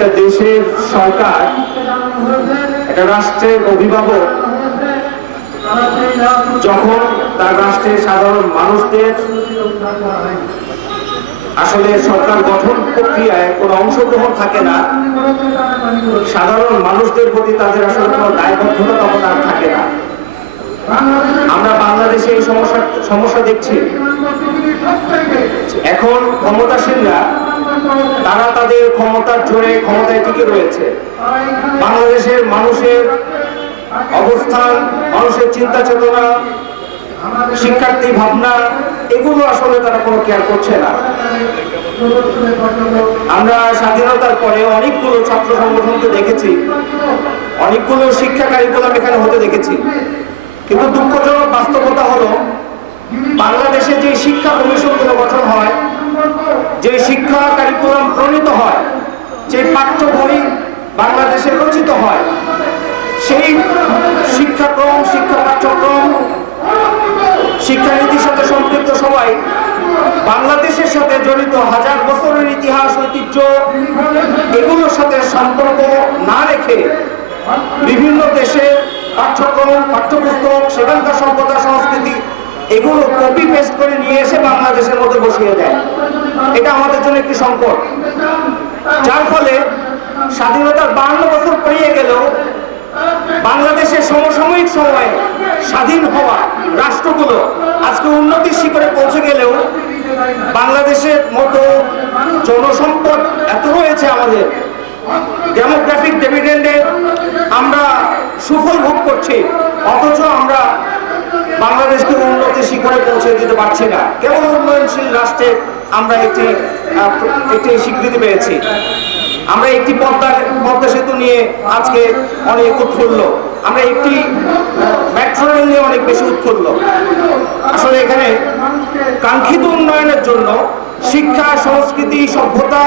একটা দেশের সরকার, একটা রাষ্ট্রের অভিভাবক যখন তার রাষ্ট্রের সাধারণ মানুষদের আসলে সরকার গঠন প্রক্রিয়ায় কোনো অংশগ্রহণ থাকে না, সাধারণ মানুষদের প্রতি তাদের আসলে কোনো দায়বদ্ধতা তখন আর থাকে না। আমরা বাংলাদেশে এই সমস্যা দেখছি। এখন ক্ষমতাসীনরা তারা তাদের ক্ষমতার জোরে ক্ষমতায় টিকে রয়েছে। বাংলাদেশের মানুষের অবস্থান, মানুষের চিন্তা চেতনা, শিক্ষার্থী ভাবনা, এগুলো আসলে তারা কোনো কেয়ার করছে না। আমরা স্বাধীনতার পরে অনেকগুলো ছাত্র সংগঠনকে দেখেছি, অনেকগুলো শিক্ষা কারিকুলাম এখানে হতে দেখেছি, কিন্তু দুঃখজনক বাস্তবতা হলো বাংলাদেশে যে শিক্ষা কমিশনগুলো গঠন হয়, যে শিক্ষা কারিকুলাম প্রণীত হয়, যে পাঠ্য বই বাংলাদেশে রচিত হয়, সেই শিক্ষাক্রম, শিক্ষা পাঠ্যক্রম, শিক্ষানীতির সাথে সম্পৃক্ত সবাই বাংলাদেশের সাথে জড়িত হাজার বছরের ইতিহাস, ঐতিহ্য, এগুলোর সাথে সম্পর্ক না রেখে বিভিন্ন দেশের পাঠ্যক্রম, পাঠ্যপুস্তক, সেখানকার সভ্যতা, সংস্কৃতি, এগুলো কপি পেস্ট করে নিয়ে এসে বাংলাদেশের মধ্যে বসিয়ে দেয়। এটা আমাদের জন্য একটি সংকট, যার ফলে স্বাধীনতার 52 বছর পেরিয়ে গেলেও বাংলাদেশের সমসাময়িক সময়ে স্বাধীন হওয়া রাষ্ট্রগুলো আজকে উন্নতির শিখরে পৌঁছে গেলেও বাংলাদেশের মতো জনসম্পদ এত রয়েছে, আমাদের ডেমোগ্রাফিক ডিভিডেন্ডে আমরা সুফল ভোগ করছি, অথচ আমরা বাংলাদেশকে উন্নতির শিখরে পৌঁছে দিতে পারছি না। কেবল উন্নয়নশীল রাষ্ট্রে আমরা একটি স্বীকৃতি পেয়েছি। আমরা একটি পদ্মা সেতু নিয়ে আজকে অনেক উৎফুল্ল, আমরা একটি মেট্রো রেল নিয়ে অনেক বেশি উৎফুল্ল। আসলে এখানে কাঙ্ক্ষিত উন্নয়নের জন্য শিক্ষা, সংস্কৃতি, সভ্যতা,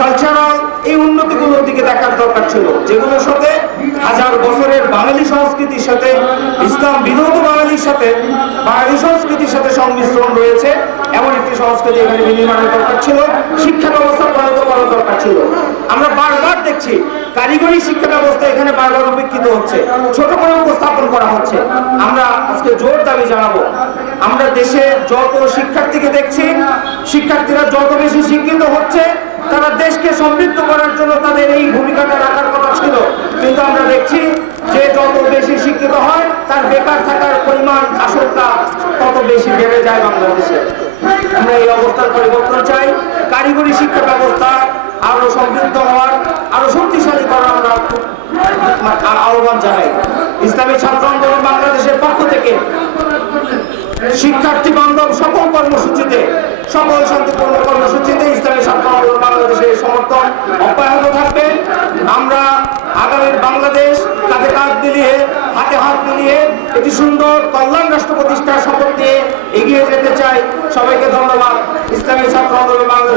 কালচারাল এই উন্নতিগুলোর দিকে দেখার দরকার ছিল, যেগুলোর সাথে হাজার বছরের বাঙালি সংস্কৃতির সাথে, ইসলাম বিরোধ বাঙালির সাথে, বাঙালি সংস্কৃতির সাথে সংমিশ্রণ রয়েছে, এমন একটি সংস্কৃতি এখানে বিনির্মাণের দরকার ছিল, শিক্ষা ব্যবস্থা প্রণীত করার দরকার ছিল। আমরা বারবার দেখছি কারিগরি শিক্ষা ব্যবস্থা এখানে বারবার উপেক্ষিত হচ্ছে, ছোট করে উপস্থাপন করা হচ্ছে। আমরা আজকে জোর দাবি জানাবো, আমরা দেশে যত শিক্ষার্থীকে দেখছি, শিক্ষার্থীরা যত বেশি শিক্ষিত হচ্ছে, তারা দেশকে সমৃদ্ধ করার জন্য তাদের এই ভূমিকাটা রাখার কথা ছিল, কিন্তু আমরা দেখছি যে যত বেশি শিক্ষিত হয় তার বেকার থাকার পরিমাণ, আশঙ্কা তত বেশি বেড়ে যায় বাংলাদেশে। আমরা এই অবস্থার পরিবর্তন চাই, কারিগরি শিক্ষা ব্যবস্থা আরো সমৃদ্ধ হওয়ার, আরো শক্তিশালী করার আমরা আহ্বান জানাই। ইসলামী ছাত্র আন্দোলন বাংলাদেশের পক্ষ থেকে শিক্ষার্থী বান্ধব সকল কর্মসূচিতে, সকল শান্তিপূর্ণ কর্মসূচিতে ইসলামী ছাত্র আন্দোলন বাংলাদেশের সমর্থন অব্যাহত থাকবে। আমরা আগামীর বাংলাদেশ কাঁধে কাঁধ মিলিয়ে, হাতে হাত মিলিয়ে একটি সুন্দর কল্যাণ রাষ্ট্র প্রতিষ্ঠার শপথ নিয়ে এগিয়ে যেতে চাই। সবাইকে ধন্যবাদ। ইসলামী ছাত্র আন্দোলন বাংলাদেশ